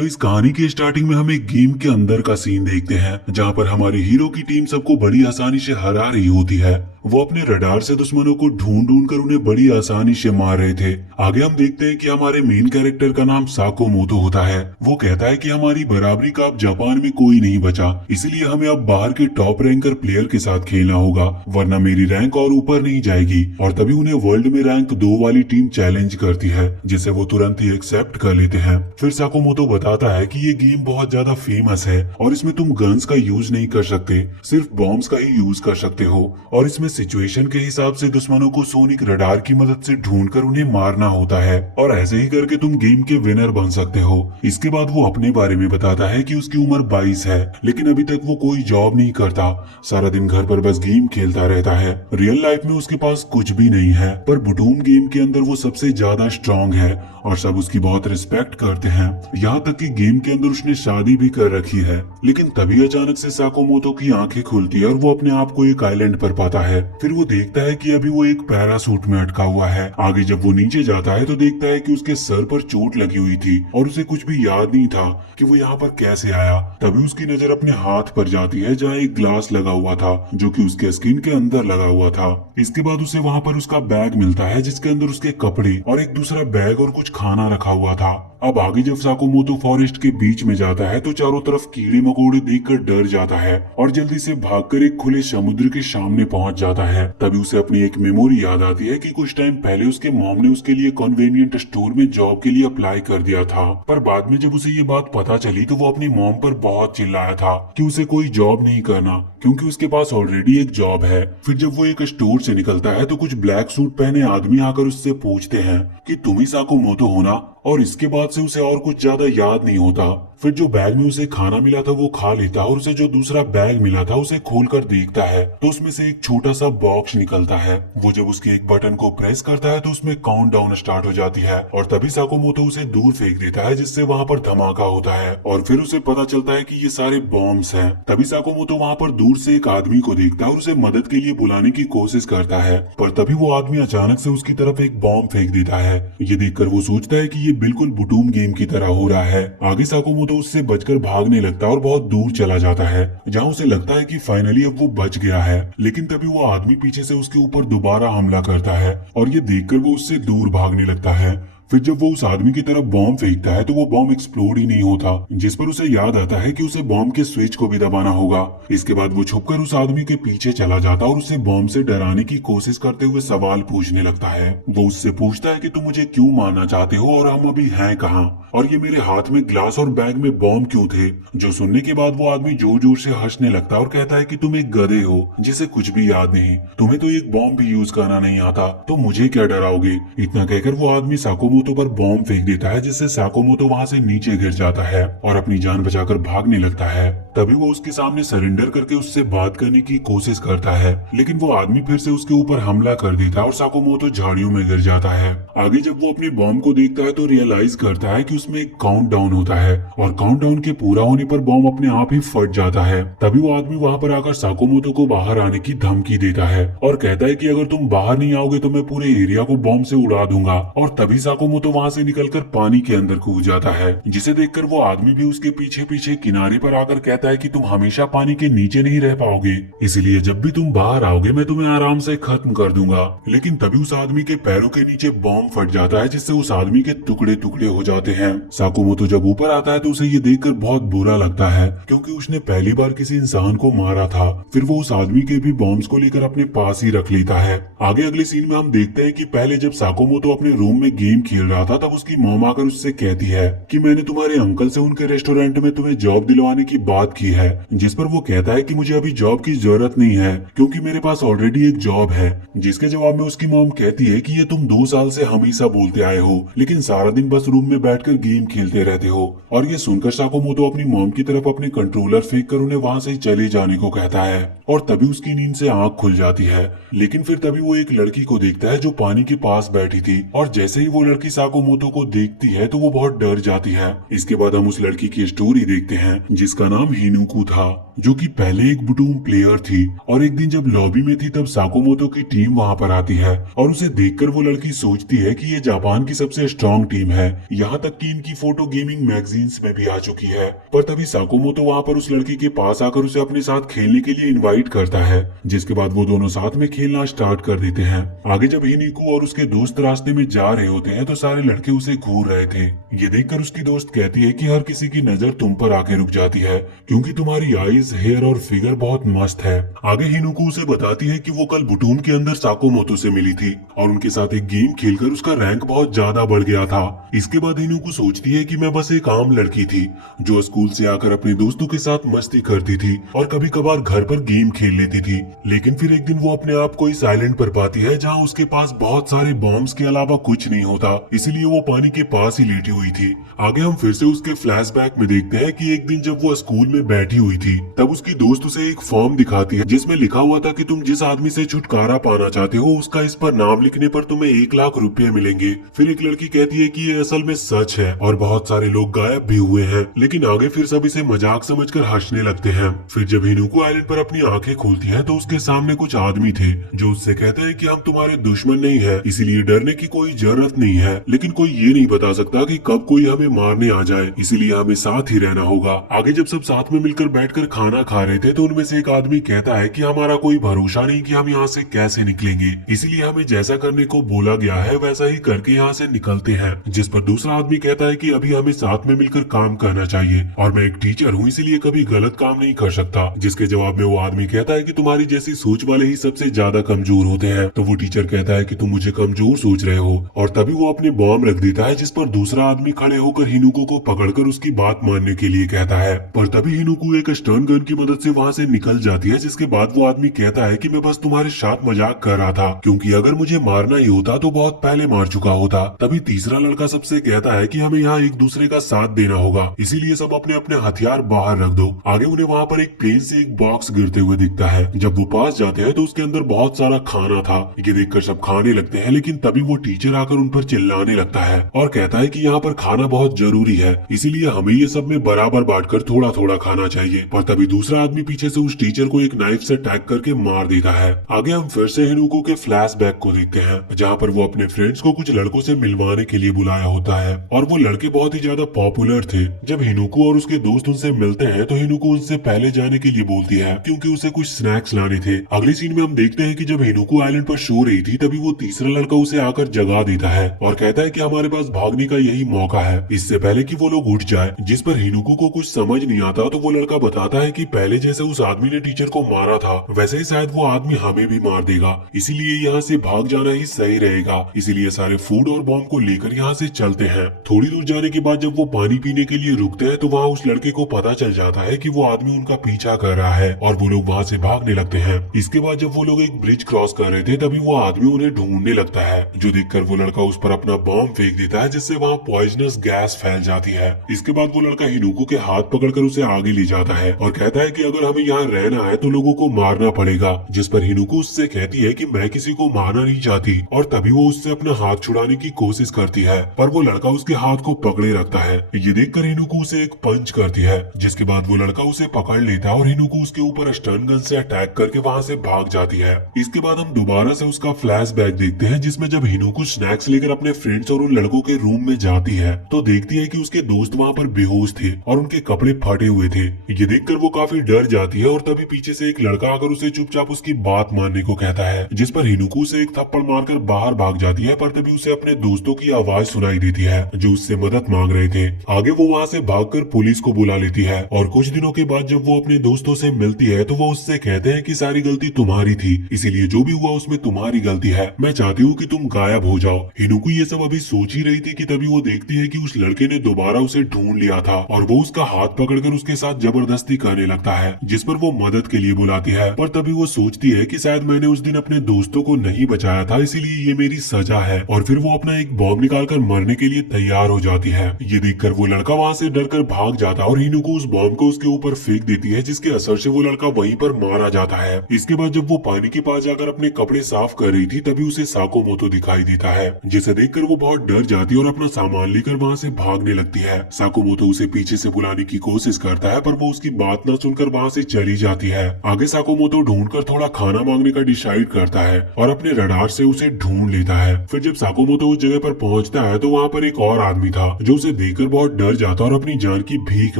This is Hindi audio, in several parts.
तो इस कहानी की स्टार्टिंग में हम एक गेम के अंदर का सीन देखते हैं जहां पर हमारे हीरो की टीम सबको बड़ी आसानी से हरा रही होती है। वो अपने रडार से दुश्मनों को ढूंढ ढूंढ कर उन्हें बड़ी आसानी से मार रहे थे। आगे हम देखते हैं कि हमारे मेन कैरेक्टर का नाम साकोमोतो होता है। वो कहता है कि हमारी बराबरी का अब जापान में कोई नहीं बचा, इसलिए हमें अब बाहर के टॉप रैंकर प्लेयर के साथ खेलना होगा, वरना मेरी रैंक और ऊपर नहीं जाएगी। और तभी उन्हें वर्ल्ड में रैंक 2 वाली टीम चैलेंज करती है, जिसे वो तुरंत ही एक्सेप्ट कर लेते हैं। फिर साकोमोतो बताता है कि ये गेम बहुत ज्यादा फेमस है और इसमें तुम गन्स का यूज नहीं कर सकते, सिर्फ बॉम्ब्स का ही यूज कर सकते हो, और इसमें सिचुएशन के हिसाब से दुश्मनों को सोनिक रडार की मदद से ढूंढकर उन्हें मारना होता है, और ऐसे ही करके तुम गेम के विनर बन सकते हो। इसके बाद वो अपने बारे में बताता है कि उसकी उम्र 22 है, लेकिन अभी तक वो कोई जॉब नहीं करता, सारा दिन घर पर बस गेम खेलता रहता है। रियल लाइफ में उसके पास कुछ भी नहीं है, पर बुटूम गेम के अंदर वो सबसे ज्यादा स्ट्रांग है और सब उसकी बहुत रिस्पेक्ट करते हैं। यहाँ तक कि गेम के अंदर उसने शादी भी कर रखी है। लेकिन तभी अचानक से साकोमोतो की आंखें खुलती है और वो अपने आप को एक आइलैंड पर पाता है। फिर वो देखता है कि अभी वो एक पैरासूट में अटका हुआ है। आगे जब वो नीचे जाता है तो देखता है कि उसके सर पर चोट लगी हुई थी और उसे कुछ भी याद नहीं था कि वो यहाँ पर कैसे आया। तभी उसकी नजर अपने हाथ पर जाती है जहाँ एक ग्लास लगा हुआ था, जो कि उसके स्किन के अंदर लगा हुआ था। इसके बाद उसे वहाँ पर उसका बैग मिलता है, जिसके अंदर उसके कपड़े और एक दूसरा बैग और कुछ खाना रखा हुआ था। अब आगे जब साकोमोतो फॉरेस्ट के बीच में जाता है तो चारों तरफ कीड़े मकोड़े देखकर डर जाता है और जल्दी से भागकर एक खुले समुद्र के सामने पहुंच जाता है। तभी उसे अपनी एक मेमोरी याद आती है कि कुछ टाइम पहले उसके मॉम ने उसके लिए कन्वीनियंट स्टोर में जॉब के लिए अप्लाई कर दिया था, पर बाद में जब उसे ये बात पता चली तो वो अपनी मॉम पर बहुत चिल्लाया था कि उसे कोई जॉब नहीं करना, क्योंकि उसके पास ऑलरेडी एक जॉब है। फिर जब वो एक स्टोर से निकलता है तो कुछ ब्लैक सूट पहने आदमी आकर उससे पूछते हैं कि तुम ही साकोमोतो हो ना, और इसके बाद से उसे और कुछ ज्यादा याद नहीं होता। फिर जो बैग में उसे खाना मिला था वो खा लेता और उसे जो दूसरा बैग मिला था उसे खोलकर देखता है तो उसमें से एक छोटा सा बॉक्स निकलता है। वो जब उसके एक बटन को प्रेस करता है तो उसमें काउंटडाउन स्टार्ट हो जाती है और तभी साकोमोतो उसे दूर फेंक देता है, जिससे वहाँ पर धमाका होता है और फिर उसे पता चलता है कि ये सारे बॉम्ब्स हैं। तभी साकोमोतो वहाँ पर दूर से एक आदमी को देखता है और उसे मदद के लिए बुलाने की कोशिश करता है, पर तभी वो आदमी अचानक से उसकी तरफ एक बॉम्ब फेंक देता है। ये देखकर वो सोचता है कि ये बिल्कुल बुटूम गेम की तरह हो रहा है। आगे साकोमोतो तो उससे बचकर भागने लगता है और बहुत दूर चला जाता है, जहां उसे लगता है कि फाइनली अब वो बच गया है। लेकिन तभी वो आदमी पीछे से उसके ऊपर दोबारा हमला करता है और ये देखकर वो उससे दूर भागने लगता है। फिर जब वो उस आदमी की तरफ बॉम्ब फेंकता है तो वो बॉम्ब एक्सप्लोड ही नहीं होता, जिस पर उसे याद आता है कि उसे बॉम्ब के स्विच को भी दबाना होगा। इसके बाद वो छुपकर उस आदमी के पीछे चला जाता और उसे बॉम्ब से डराने की कोशिश करते हुए सवाल पूछने लगता है। वो उससे पूछता है कि तुम मुझे क्यों मारना चाहते हो और हम अभी हैं कहाँ, और ये मेरे हाथ में ग्लास और बैग में बॉम्ब क्यों थे। जो सुनने के बाद वो आदमी जोर जोर से हंसने लगता है और कहता है कि तुम एक गधे हो जिसे कुछ भी याद नहीं, तुम्हें तो एक बॉम्ब भी यूज करना नहीं आता, तो मुझे क्या डराओगे। इतना कहकर वो आदमी साकोमोतो पर बॉम्ब फेंक देता है, जिससे साकोमोतो वहां से नीचे गिर जाता है और अपनी जान बचाकर भागने लगता है। तभी वो उसके सामने सरेंडर करके उससे बात करने की कोशिश करता है, लेकिन वो आदमी फिर से उसके ऊपर हमला कर देता है और साकोमोतो झाड़ियों में गिर जाता है। आगे जब वो अपनी बॉम्ब को देखता है तो रियलाइज करता है कि उसमें एक काउंटडाउन होता है और काउंटडाउन के पूरा होने पर बॉम्ब अपने आप ही फट जाता है। तभी वो आदमी वहां पर आकर साकोमोतो को बाहर आने की धमकी देता है और कहता है कि अगर तुम बाहर नहीं आओगे तो मैं पूरे एरिया को बॉम्ब से उड़ा दूंगा। और तभी साकोमोतो वहां से निकलकर पानी के अंदर कूद जाता है, जिसे देखकर वो आदमी भी उसके पीछे पीछे किनारे पर आकर कहता है कि तुम हमेशा पानी के नीचे नहीं रह पाओगे, इसलिए जब भी तुम बाहर आओगे मैं तुम्हें आराम से खत्म कर दूंगा। लेकिन तभी उस आदमी के पैरों के नीचे बॉम्ब फट जाता है, जिससे उस आदमी के टुकड़े टुकड़े हो जाते हैं। साकोमोतो जब ऊपर आता है तो उसे ये देखकर बहुत बुरा लगता है, क्योंकि उसने पहली बार किसी इंसान को मारा था। फिर वो उस आदमी के भी बॉम्ब्स को लेकर अपने पास ही रख लेता है। आगे अगले सीन में हम देखते हैं कि पहले जब साकोमोतो अपने रूम में गेम खेल रहा था तब उसकी मॉम आकर उससे कहती है कि मैंने तुम्हारे अंकल से उनके रेस्टोरेंट में तुम्हें जॉब दिलवाने की बात की है, जिस पर वो कहता है कि मुझे अभी जॉब की जरूरत नहीं है क्योंकि मेरे पास ऑलरेडी एक जॉब है। जिसके जवाब में उसकी मॉम कहती है कि ये तुम 2 साल से हमेशा बोलते आए हो, लेकिन सारा दिन बस रूम में बैठकर गेम खेलते रहते हो। और ये सुनकर साकोमोतो अपनी मॉम की तरफ अपने कंट्रोलर फेंक कर उन्हें वहां से चले जाने को कहता है और तभी उसकी नींद से आंख खुल जाती है। लेकिन फिर तभी वो एक लड़की को देखता है जो पानी के पास बैठी थी और जैसे ही वो लड़की लड़की साकोमोतो को देखती है तो वो बहुत डर जाती है। इसके बाद हम उस लड़की की स्टोरी देखते हैं जिसका नाम हिनुको था, जो कि पहले एक बुटूम प्लेयर थी। और एक दिन जब लॉबी में थी तब साकोमोतो की टीम वहां पर आती है और उसे देखकर वो लड़की सोचती है कि ये जापान की सबसे स्ट्रॉन्ग टीम है, यहाँ तक कि इनकी फोटो गेमिंग मैगजीन्स में भी आ चुकी है। पर तभी साकोमोतो वहां पर उस लड़की के पास आकर उसे अपने साथ खेलने के लिए इनवाइट करता है, जिसके बाद वो दोनों साथ में खेलना स्टार्ट कर देते हैं। आगे जब हिनिको और उसके दोस्त रास्ते में जा रहे होते हैं तो सारे लड़के उसे घूर रहे थे। ये देखकर उसकी दोस्त कहती है कि हर किसी की नजर तुम पर आके रुक जाती है क्योंकि तुम्हारी आईज, हेयर और फिगर बहुत मस्त है। आगे हिनुको उसे बताती है कि वो कल बुटून के अंदर साकोमोतो से मिली थी और उनके साथ एक गेम खेलकर उसका रैंक बहुत ज्यादा बढ़ गया था। इसके बाद हिनुको सोचती है कि मैं बस एक आम लड़की थी जो स्कूल से आकर अपने दोस्तों के साथ मस्ती करती थी और कभी कभार घर पर गेम खेल लेती थी। लेकिन फिर एक दिन वो अपने आप को इस आइलैंड पर पाती है जहाँ उसके पास बहुत सारे बॉम्ब्स के अलावा कुछ नहीं होता, इसलिए वो पानी के पास ही लेटी हुई थी। आगे हम फिर से उसके फ्लैशबैक में देखते हैं कि एक दिन जब वो स्कूल में बैठी हुई थी तब उसकी दोस्त उसे एक फॉर्म दिखाती है जिसमें लिखा हुआ था कि तुम जिस आदमी से छुटकारा पाना चाहते हो उसका इस पर नाम लिखने पर तुम्हें 1 लाख रुपए मिलेंगे। फिर एक लड़की कहती है कि ये असल में सच है और बहुत सारे लोग गायब भी हुए हैं, लेकिन आगे फिर सब इसे मजाक समझकर हंसने लगते हैं। फिर जब हिनुको आइलैंड पर अपनी आंखें खोलती है तो उसके सामने कुछ आदमी थे जो उससे कहते हैं कि हम तुम्हारे दुश्मन नहीं है, इसीलिए डरने की कोई जरूरत नहीं है, लेकिन कोई ये नहीं बता सकता कि कब कोई हमें मारने आ जाए, इसीलिए हमें साथ ही रहना होगा। आगे जब सब साथ में मिलकर बैठकर खाना खा रहे थे तो उनमें से एक आदमी कहता है कि हमारा कोई भरोसा नहीं कि हम यहाँ से कैसे निकलेंगे, इसीलिए हमें जैसा करने को बोला गया है वैसा ही करके यहाँ से निकलते हैं। जिस पर दूसरा आदमी कहता है कि अभी हमें साथ में मिलकर काम करना चाहिए और मैं एक टीचर हूँ इसलिए कभी गलत काम नहीं कर सकता। जिसके जवाब में वो आदमी कहता है कि तुम्हारी जैसी सोच वाले ही सबसे ज्यादा कमजोर होते हैं। तो वो टीचर कहता है कि तुम मुझे कमजोर सोच रहे हो और तभी वो अपने बॉम्ब रख देता है, जिस पर दूसरा आदमी खड़े होकर हिनुको को पकड़कर उसकी बात मानने के लिए कहता है। पर तभी हिनुको एक स्टर्न गन की मदद से वहाँ से निकल जाती है, जिसके बाद वो आदमी कहता है कि मैं बस तुम्हारे साथ मजाक कर रहा था क्योंकि अगर मुझे मारना ही होता तो बहुत पहले मार चुका होता। तभी तीसरा लड़का सबसे कहता है कि हमें यहाँ एक दूसरे का साथ देना होगा, इसीलिए सब अपने अपने हथियार बाहर रख दो। आगे उन्हें वहाँ पर एक प्लेन से एक बॉक्स गिरते हुए दिखता है। जब वो पास जाते हैं तो उसके अंदर बहुत सारा खाना था। ये देखकर सब खाने लगते हैं, लेकिन तभी वो टीचर आकर उन पर चिल्लाने लगता है और कहता है कि यहाँ पर खाना बहुत जरूरी है, इसीलिए हमें ये सब में बराबर बांटकर थोड़ा थोड़ा खाना चाहिए। पर तभी दूसरा आदमी पीछे से उस टीचर को एक नाइफ से टैग करके मार देता है। आगे हम फिर से हिनुको के फ्लैशबैक को देखते हैं जहाँ पर वो अपने फ्रेंड्स को कुछ लड़कों से मिलवाने के लिए बुलाया होता है और वो लड़के बहुत ही ज्यादा पॉपुलर थे। जब हिनुको और उसके दोस्त उनसे मिलते हैं तो हिनुको उनसे पहले जाने के लिए बोलती है क्योंकि उसे कुछ स्नैक्स लाने थे। अगली सीन में हम देखते हैं कि जब हिनुको आइलैंड पर सो रही थी तभी वो तीसरा लड़का उसे आकर जगा देता है और कहता है कि हमारे पास भागने का यही मौका है इससे पहले कि वो लोग उठ जाए। जिस पर हिनुको को कुछ समझ नहीं आता तो वो लड़का बताता है कि पहले जैसे उस आदमी ने टीचर को मारा था वैसे ही शायद वो आदमी हमें भी मार देगा, इसीलिए यहाँ से भाग जाना ही सही रहेगा। इसीलिए सारे फूड और बॉम्ब को लेकर यहाँ से चलते हैं। थोड़ी दूर जाने के बाद जब वो पानी पीने के लिए रुकते हैं तो वहाँ उस लड़के को पता चल जाता है कि वो आदमी उनका पीछा कर रहा है और वो लोग वहाँ से भागने लगते हैं। इसके बाद जब वो लोग एक ब्रिज क्रॉस कर रहे थे तभी वो आदमी उन्हें ढूंढने लगता है, जो देखकर वो लड़का उस पर अपना बॉम्ब फेंक देता है जिससे वहाँ पॉइजनस गैस फैल जाती है। इसके बाद वो लड़का हिनुको के हाथ पकड़कर उसे आगे ले जाता है और कहता है कि अगर हमें यहाँ रहना है तो लोगों को मारना पड़ेगा। जिस पर हिनुको उससे कहती है कि मैं किसी को मारना नहीं चाहती और तभी वो उससे अपना हाथ छुड़ाने की कोशिश करती है पर वो लड़का उसके हाथ को पकड़े रखता है। ये देखकर हिनुको उसे एक पंच करती है, जिसके बाद वो लड़का उसे पकड़ लेता है और हिनुको उसके ऊपर स्टन गन से अटैक करके वहाँ से भाग जाती है। इसके बाद हम दोबारा से उसका फ्लैशबैक देखते हैं जिसमें जब हिनुको स्नैक्स लेकर अपने फ्रेंड्स और उन लड़कों के रूम में जाती है तो देखती है कि उसके दोस्त वहाँ पर बेहोश थे और उनके कपड़े फटे हुए थे। ये देखकर वो काफी डर जाती है और तभी पीछे से एक लड़का आकर उसे चुपचाप उसकी बात मानने को कहता है, जिस पर हिनुको उसे एक थप्पड़ मारकर बाहर भाग जाती है। पर तभी उसे अपने दोस्तों की आवाज सुनाई देती है जो उससे मदद मांग रहे थे। आगे वो वहाँ से भागकर पुलिस को बुला लेती है और कुछ दिनों के बाद जब वो अपने दोस्तों से मिलती है तो वो उससे कहते हैं कि सारी गलती तुम्हारी थी, इसीलिए जो भी हुआ उसमें तुम्हारी गलती है, मैं चाहती हूँ कि तुम गायब हो जाओ। हिनुको ये सब अभी सोच ही रही थी कि तभी वो देखती है कि उस लड़के ने दोबारा उसे ढूंढ लिया था और वो उसका हाथ पकड़कर उसके साथ जबरदस्ती करने लगता है, जिस पर वो मदद के लिए बुलाती है। पर तभी वो सोचती है कि शायद मैंने उस दिन अपने दोस्तों को नहीं बचाया था, इसीलिए ये मेरी सजा है और फिर वो अपना एक बॉम्ब निकालकर मरने के लिए तैयार हो जाती है। ये देखकर वो लड़का वहाँ से डरकर भाग जाता है और हिनुको उस बॉम्ब को उसके ऊपर फेंक देती है, जिसके असर से वो लड़का वहीं पर मारा जाता है। इसके बाद जब वो पानी के पास जाकर अपने कपड़े साफ कर रही थी तभी उसे साकोमोतो दिखाई देता है, जिसे देख देखकर वो बहुत डर जाती है और अपना सामान लेकर वहाँ से भागने लगती है। साकुमोतो उसे पीछे से बुलाने की कोशिश करता है पर वो उसकी बात न सुनकर वहाँ से चली जाती है। आगे साकुमोतो ढूंढकर थोड़ा खाना मांगने का डिसाइड करता है और अपने रडार से उसे ढूंढ लेता है। फिर जब साकुमोतो उस जगह पर पहुंचता है तो वहाँ पर एक और आदमी था जो उसे देखकर बहुत डर जाता और अपनी जान की भीख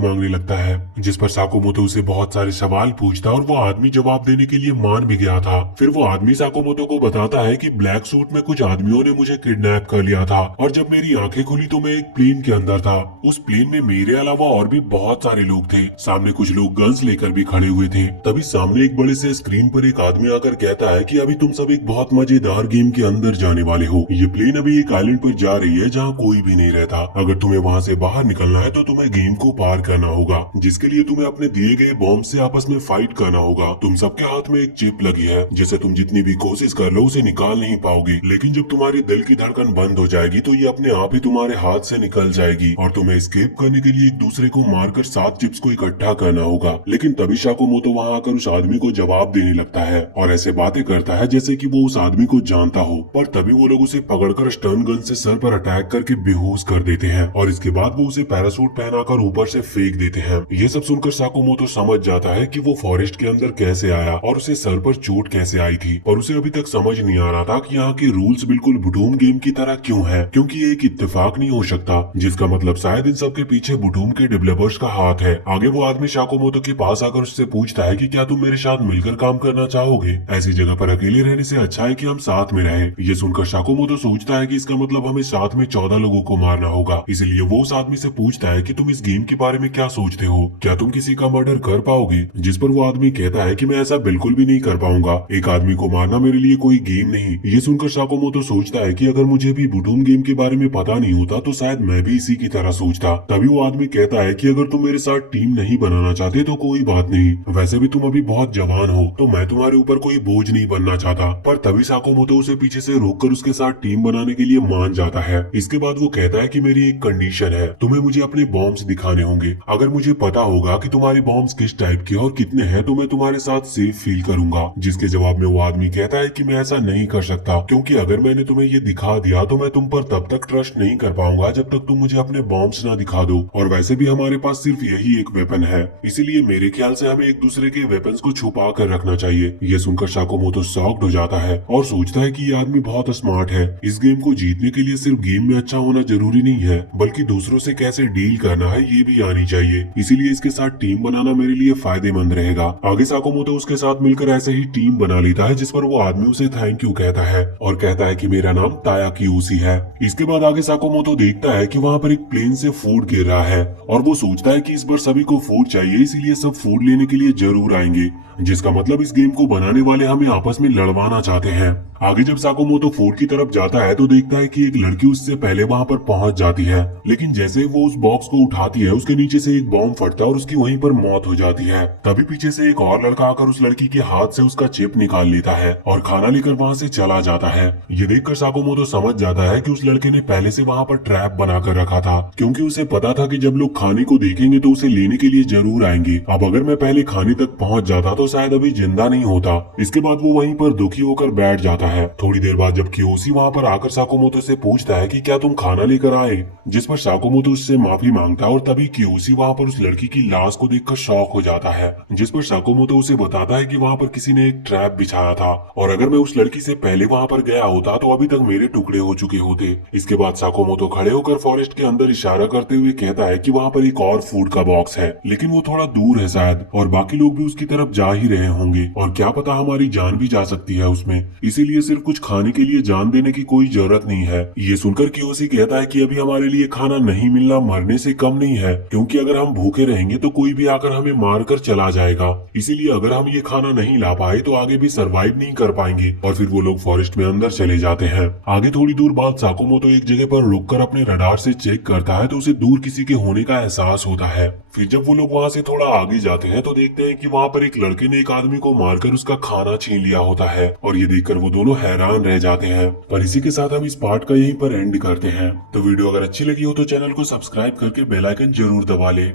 मांगने लगता है, जिस पर साकुमोतो उसे बहुत सारे सवाल पूछता और वो आदमी जवाब देने के लिए मान भी गया था। फिर वो आदमी साकुमोतो को बताता है कि ब्लैक सूट में कुछ आदमियों ने मुझे किडनैप कर लिया था और जब मेरी आंखें खुली तो मैं एक प्लेन के अंदर था। उस प्लेन में मेरे अलावा और भी बहुत सारे लोग थे। सामने कुछ लोग गन्स लेकर भी खड़े हुए थे। तभी सामने एक बड़े से स्क्रीन पर एक आदमी आकर कहता है कि अभी तुम सब एक बहुत मजेदार गेम के अंदर जाने वाले हो। ये प्लेन अभी एक आइलैंड पर जा रही है जहाँ कोई भी नहीं रहता। अगर तुम्हें वहाँ से बाहर निकलना है तो तुम्हें गेम को पार करना होगा, जिसके लिए तुम्हें अपने दिए गए बॉम्ब से आपस में फाइट करना होगा। तुम सबके हाथ में एक चिप लगी है जिसे तुम जितनी भी कोशिश कर लो उसे निकाल नहीं पाओगे, लेकिन जब तुम्हारी दिल की धड़कन बंद हो जाएगी तो ये अपने आप ही तुम्हारे हाथ से निकल जाएगी और तुम्हें एस्केप करने के लिए एक दूसरे को मारकर 7 चिप्स को इकट्ठा करना होगा। लेकिन तभी साकुमोतो वहाँ आकर उस आदमी को जवाब देने लगता है और ऐसे बातें करता है जैसे कि वो उस आदमी को जानता हो, पर तभी वो लोग उसे पकड़कर स्टन गन से सर पर अटैक करके बेहोश कर देते हैं और इसके बाद वो उसे पैरासूट पहनाकर ऊपर से फेंक देते हैं। ये सब सुनकर साकुमोतो समझ जाता है कि वो फॉरेस्ट के अंदर कैसे आया और उसे सर पर चोट कैसे आई थी, और उसे अभी तक समझ नहीं आ रहा था कि यहाँ के रूल्स बिल्कुल बुटूम गेम की तरह क्यों है, क्योंकि ये एक इत्तेफाक नहीं हो सकता, जिसका मतलब शायद इन सब के पीछे बुटूम के डेवलपर्स का हाथ है। आगे वो आदमी साकुमोतो के पास आकर उससे पूछता है कि क्या तुम मेरे साथ मिलकर काम करना चाहोगे? ऐसी जगह पर अकेले रहने से अच्छा है कि हम साथ में रहें। ये सुनकर साकुमोतो सोचता है कि इसका मतलब हमें साथ में 14 लोगों को मारना होगा, इसलिए वो उस आदमी से पूछता है कि तुम इस गेम के बारे में क्या सोचते हो, क्या तुम किसी का मर्डर कर पाओगे? जिस पर वो आदमी कहता है कि मैं ऐसा बिल्कुल भी नहीं कर पाऊंगा, एक आदमी को मारना मेरे लिए कोई गेम नहीं। ये सुनकर साकुमोतो सोचता है कि अगर मुझे भी बुटूम गेम के बारे में पता नहीं होता तो शायद मैं भी इसी की तरह सोचता। तभी वो आदमी कहता है कि अगर तुम मेरे साथ टीम नहीं बनाना चाहते तो कोई बात नहीं, वैसे भी तुम अभी बहुत जवान हो तो मैं तुम्हारे ऊपर कोई बोझ नहीं बनना चाहता। पर तभी साकुमोतो उसे पीछे से रोककर उसके साथ टीम बनाने के लिए मान जाता है। इसके बाद वो कहता है कि मेरी एक कंडीशन है, तुम्हें मुझे अपने बॉम्ब्स दिखाने होंगे। अगर मुझे पता होगा कि तुम्हारे बॉम्ब्स किस टाइप के और कितने हैं तो मैं तुम्हारे साथ सेफ फील करूंगा। जिसके जवाब में वो आदमी कहता है कि मैं ऐसा नहीं कर सकता, क्योंकि अगर मैंने तुम्हें ये दिखा दिया तो मैं तुम पर तब तक ट्रस्ट नहीं कर पाऊंगा जब तक तुम मुझे अपने बॉम्ब्स ना दिखा दो, और वैसे भी हमारे पास सिर्फ यही एक वेपन है, इसीलिए मेरे ख्याल से हमें एक दूसरे के वेपन्स को छुपा कर रखना चाहिए। ये सुनकर साकुमोतो शॉक्ड हो जाता है और सोचता है कि ये आदमी बहुत स्मार्ट है। इस गेम को जीतने के लिए सिर्फ गेम में अच्छा होना जरूरी नहीं है, बल्कि दूसरों से कैसे डील करना है ये भी आनी चाहिए, इसीलिए इसके साथ टीम बनाना मेरे लिए फायदेमंद रहेगा। आगे साकुमोतो उसके साथ मिलकर ऐसे ही टीम बना लेता है, जिस पर वो आदमी उसे थैंक यू कहता है और कहता है कि मेरा नाम तायाकियोशी है। इसके बाद आगे साकुमोतो देखता है कि वहाँ पर एक प्लेन से फूड गिर रहा है और वो सोचता है कि इस बार सभी को फूड चाहिए, इसीलिए सब फूड लेने के लिए जरूर आएंगे, जिसका मतलब इस गेम को बनाने वाले हमें आपस में लड़वाना चाहते हैं। आगे जब साकुमोतो फूड की तरफ जाता है तो देखता है कि एक लड़की उससे पहले वहाँ पर पहुंच जाती है, लेकिन जैसे ही वो उस बॉक्स को उठाती है उसके नीचे से एक बॉम्ब फटता है और उसकी वहीं पर मौत हो जाती है। तभी पीछे से एक और लड़का आकर उस लड़की के हाथ से उसका चिप निकाल लेता है और खाना लेकर वहाँ से चला जाता है। ये देखकर साकुमोतो समझ जाता है कि उस लड़के ने पहले से वहाँ पर ट्रैप बनाकर रखा था, क्योंकि उसे पता था कि जब लोग खाने को देखेंगे तो उसे लेने के लिए जरूर आएंगे। अब अगर मैं पहले खाने तक पहुँच जाता तो शायद अभी जिंदा नहीं होता। इसके बाद वो वहीं पर दुखी होकर बैठ जाता है। थोड़ी देर बाद जब कियोशी वहाँ पर आकर साकुमोतो से पूछता है कि क्या तुम खाना लेकर आए, जिस पर साकुमोतो उससे माफी मांगता है और तभी कियोशी वहाँ पर उस लड़की की लाश को देखकर शॉक हो जाता है, जिस पर साकुमोतो उसे बताता है कि वहाँ पर किसी ने एक ट्रैप बिछाया था और अगर मैं उस लड़की से पहले वहाँ पर गया होता तो अभी तक मेरे टुकड़े हो चुके होते। इसके बाद साकुमोतो खड़े होकर फॉरेस्ट के अंदर इशारा करते हुए कहता है कि वहाँ पर एक और फूड का बॉक्स है, लेकिन वो थोड़ा दूर है शायद, और बाकी लोग भी उसकी तरफ जा ही रहे होंगे और क्या पता हमारी जान भी जा सकती है उसमें, इसीलिए सिर्फ कुछ खाने के लिए जान देने की कोई जरूरत नहीं है। ये सुनकर कियोशी कहता है कि अभी हमारे लिए खाना नहीं मिलना मरने से कम नहीं है, क्योंकि अगर हम भूखे रहेंगे तो कोई भी आकर हमें मार कर चला जाएगा, इसीलिए अगर हम ये खाना नहीं ला पाए तो आगे भी सरवाइव नहीं कर पाएंगे। और फिर वो लोग फॉरेस्ट में अंदर चले जाते हैं। आगे थोड़ी दूर बाद साकुमोतो एक जगह पर रुककर अपने रडार से चेक करता है तो उसे दूर किसी के होने का एहसास होता है। फिर जब वो लोग वहाँ से थोड़ा आगे जाते हैं तो देखते हैं कि वहाँ पर एक लड़के ने एक आदमी को मारकर उसका खाना छीन लिया होता है और ये देखकर वो दोनों हैरान रह जाते हैं। पर इसी के साथ हम इस पार्ट का यहीं पर एंड करते हैं। तो वीडियो अगर अच्छी लगी हो तो चैनल को सब्सक्राइब करके बेल आइकन जरूर दबा ले।